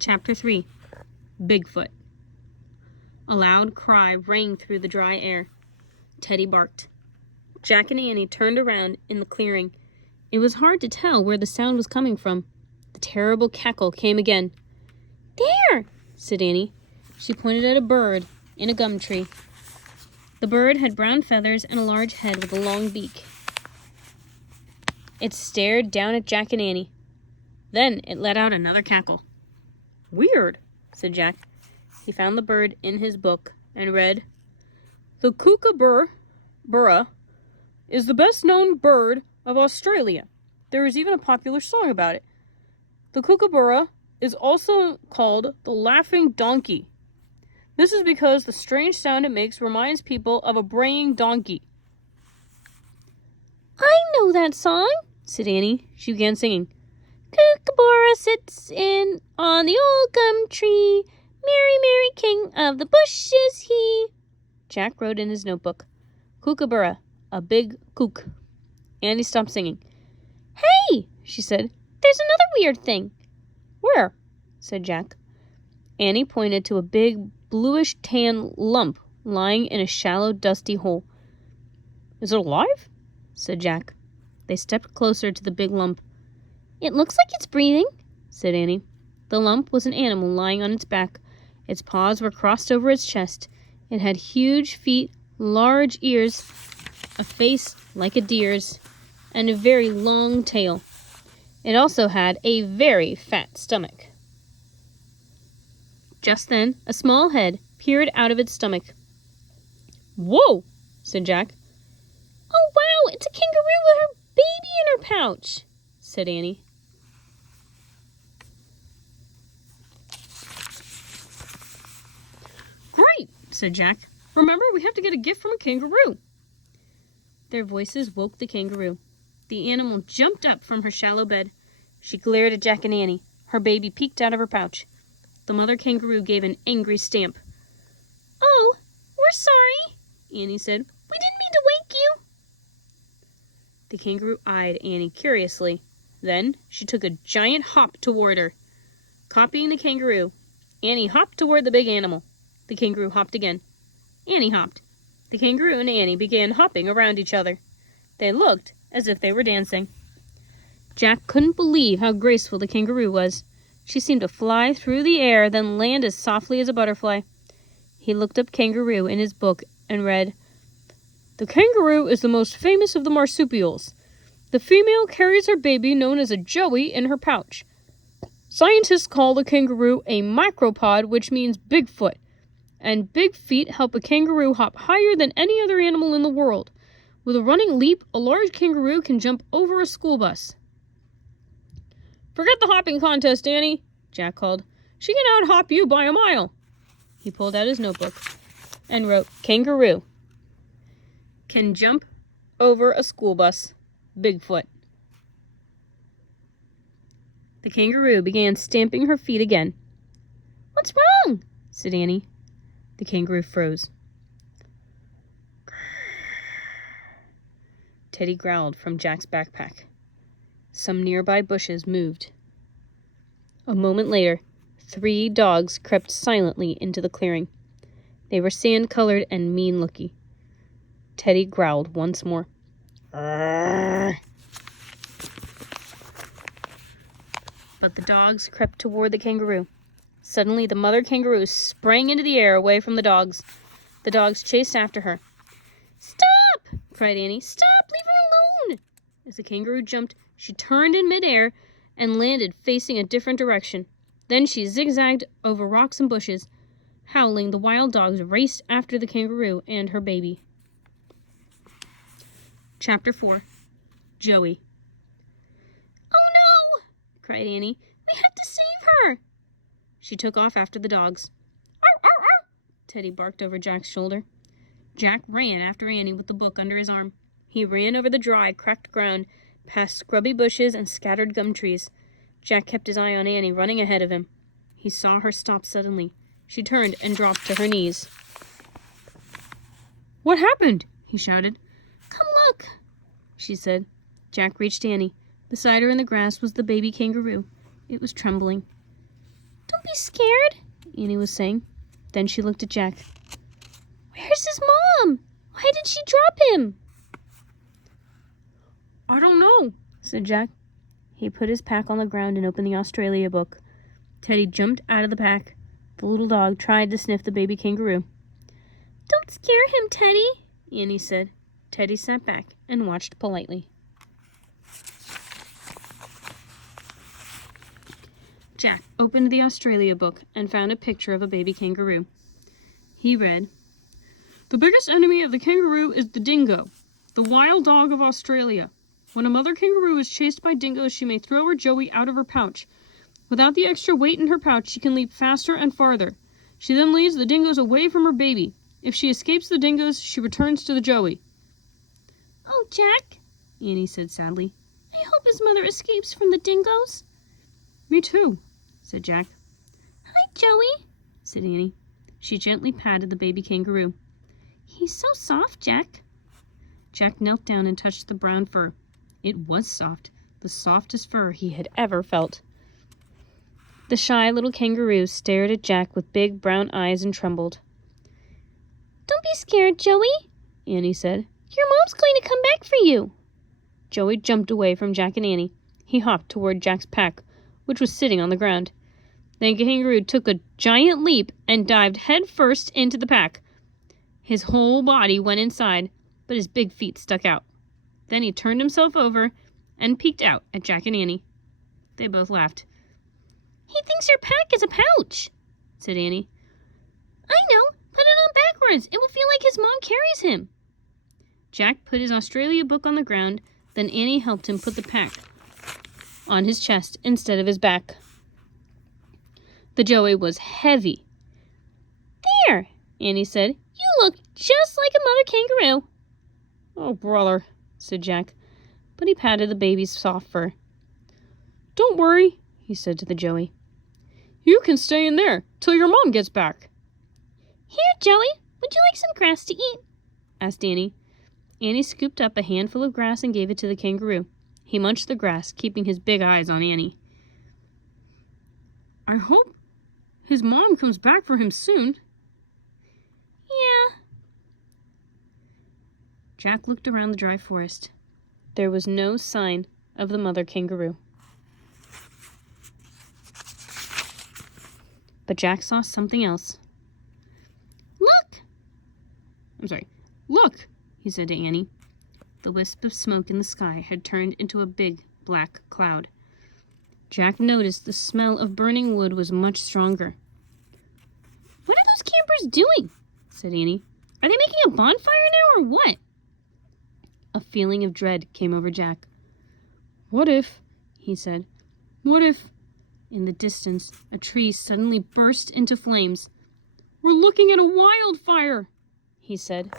Chapter 3. Bigfoot. A loud cry rang through the dry air. Teddy barked. Jack and Annie turned around in the clearing. It was hard to tell where the sound was coming from. The terrible cackle came again. "There!" said Annie. She pointed at a bird in a gum tree. The bird had brown feathers and a large head with a long beak. It stared down at Jack and Annie. Then it let out another cackle. "Weird," said Jack. He found the bird in his book and read, "The kookaburra is the best-known bird of Australia. There is even a popular song about it. The kookaburra is also called the laughing donkey. This is because the strange sound it makes reminds people of a braying donkey." "I know that song," said Annie. She began singing. "Kookaburra sits in on the old gum tree. Merry, merry king of the bush is he." Jack wrote in his notebook, "Kookaburra, a big kook." Annie stopped singing. "Hey," she said, "there's another weird thing." "Where?" said Jack. Annie pointed to a big bluish-tan lump lying in a shallow, dusty hole. "Is it alive?" said Jack. They stepped closer to the big lump. "It looks like it's breathing," said Annie. The lump was an animal lying on its back. Its paws were crossed over its chest. It had huge feet, large ears, a face like a deer's, and a very long tail. It also had a very fat stomach. Just then, a small head peered out of its stomach. "Whoa!" said Jack. "Oh, wow, it's a kangaroo with her baby in her pouch," said Annie. "Great," said Jack. "Remember, we have to get a gift from a kangaroo." Their voices woke the kangaroo. The animal jumped up from her shallow bed. She glared at Jack and Annie. Her baby peeked out of her pouch. The mother kangaroo gave an angry stamp. "Oh, we're sorry," Annie said. "We didn't mean to wake you." The kangaroo eyed Annie curiously. Then she took a giant hop toward her. Copying the kangaroo, Annie hopped toward the big animal. The kangaroo hopped again. Annie hopped. The kangaroo and Annie began hopping around each other. They looked as if they were dancing. Jack couldn't believe how graceful the kangaroo was. She seemed to fly through the air, then land as softly as a butterfly. He looked up kangaroo in his book and read, "The kangaroo is the most famous of the marsupials. The female carries her baby, known as a joey, in her pouch. Scientists call the kangaroo a micropod, which means Bigfoot. And big feet help a kangaroo hop higher than any other animal in the world. With a running leap, a large kangaroo can jump over a school bus." "Forget the hopping contest, Annie," Jack called. "She can out-hop you by a mile." He pulled out his notebook and wrote, "Kangaroo can jump over a school bus. Bigfoot." The kangaroo began stamping her feet again. "What's wrong?" said Annie. The kangaroo froze. Teddy growled from Jack's backpack. Some nearby bushes moved. A moment later, 3 dogs crept silently into the clearing. They were sand-colored and mean-looking. Teddy growled once more. But the dogs crept toward the kangaroo. Suddenly, the mother kangaroo sprang into the air away from the dogs. The dogs chased after her. "Stop!" cried Annie. "Stop! Leave her alone!" As the kangaroo jumped, she turned in midair and landed facing a different direction. Then she zigzagged over rocks and bushes. Howling, the wild dogs raced after the kangaroo and her baby. Chapter 4. Joey. "Oh no!" cried Annie. "We have to save her!" She took off after the dogs. "Arr, arr, arr!" Teddy barked over Jack's shoulder. Jack ran after Annie with the book under his arm. He ran over the dry, cracked ground, past scrubby bushes and scattered gum trees. Jack kept his eye on Annie, running ahead of him. He saw her stop suddenly. She turned and dropped to her knees. "What happened?" he shouted. "Come look," she said. Jack reached Annie. Beside her in the grass was the baby kangaroo. It was trembling. "Don't Don't be scared, Annie was saying. Then she looked at Jack. Where's his mom? Why did she drop him? I don't know, said Jack. He put his pack on the ground and opened the Australia book. Teddy jumped out of the pack. The little dog tried to sniff the baby kangaroo. Don't scare him, Teddy, Annie said. Teddy sat back and watched politely. Jack opened the Australia book and found a picture of a baby kangaroo. He read, "The biggest enemy of the kangaroo is the dingo, the wild dog of Australia. When a mother kangaroo is chased by dingoes, she may throw her joey out of her pouch. Without the extra weight in her pouch, she can leap faster and farther. She then leads the dingoes away from her baby. If she escapes the dingoes, she returns to the joey." "Oh, Jack," Annie said sadly, "I hope his mother escapes from the dingoes." "Me too," said Jack. "Hi, Joey," said Annie. She gently patted the baby kangaroo. "He's so soft, Jack." Jack knelt down and touched the brown fur. It was soft, the softest fur he had ever felt. The shy little kangaroo stared at Jack with big brown eyes and trembled. "Don't be scared, Joey," Annie said. "Your mom's going to come back for you." Joey jumped away from Jack and Annie. He hopped toward Jack's pack, which was sitting on the ground. The kangaroo took a giant leap and dived head-first into the pack. His whole body went inside, but his big feet stuck out. Then he turned himself over and peeked out at Jack and Annie. They both laughed. "He thinks your pack is a pouch," said Annie. "I know. Put it on backwards. It will feel like his mom carries him." Jack put his Australia book on the ground, then Annie helped him put the pack on his chest instead of his back. The joey was heavy. "There," Annie said. "You look just like a mother kangaroo." "Oh, brother," said Jack, but he patted the baby's soft fur. "Don't worry," he said to the joey. "You can stay in there till your mom gets back." "Here, Joey, would you like some grass to eat?" asked Annie. Annie scooped up a handful of grass and gave it to the kangaroo. He munched the grass, keeping his big eyes on Annie. "I hope his mom comes back for him soon." "Yeah." Jack looked around the dry forest. There was no sign of the mother kangaroo. But Jack saw something else. Look, he said to Annie. The wisp of smoke in the sky had turned into a big black cloud. Jack noticed the smell of burning wood was much stronger. "What are those campers doing?" said Annie. "Are they making a bonfire now or what?" A feeling of dread came over Jack. "What if," he said, "what if—" In the distance, a tree suddenly burst into flames. "We're looking at a wildfire," he said.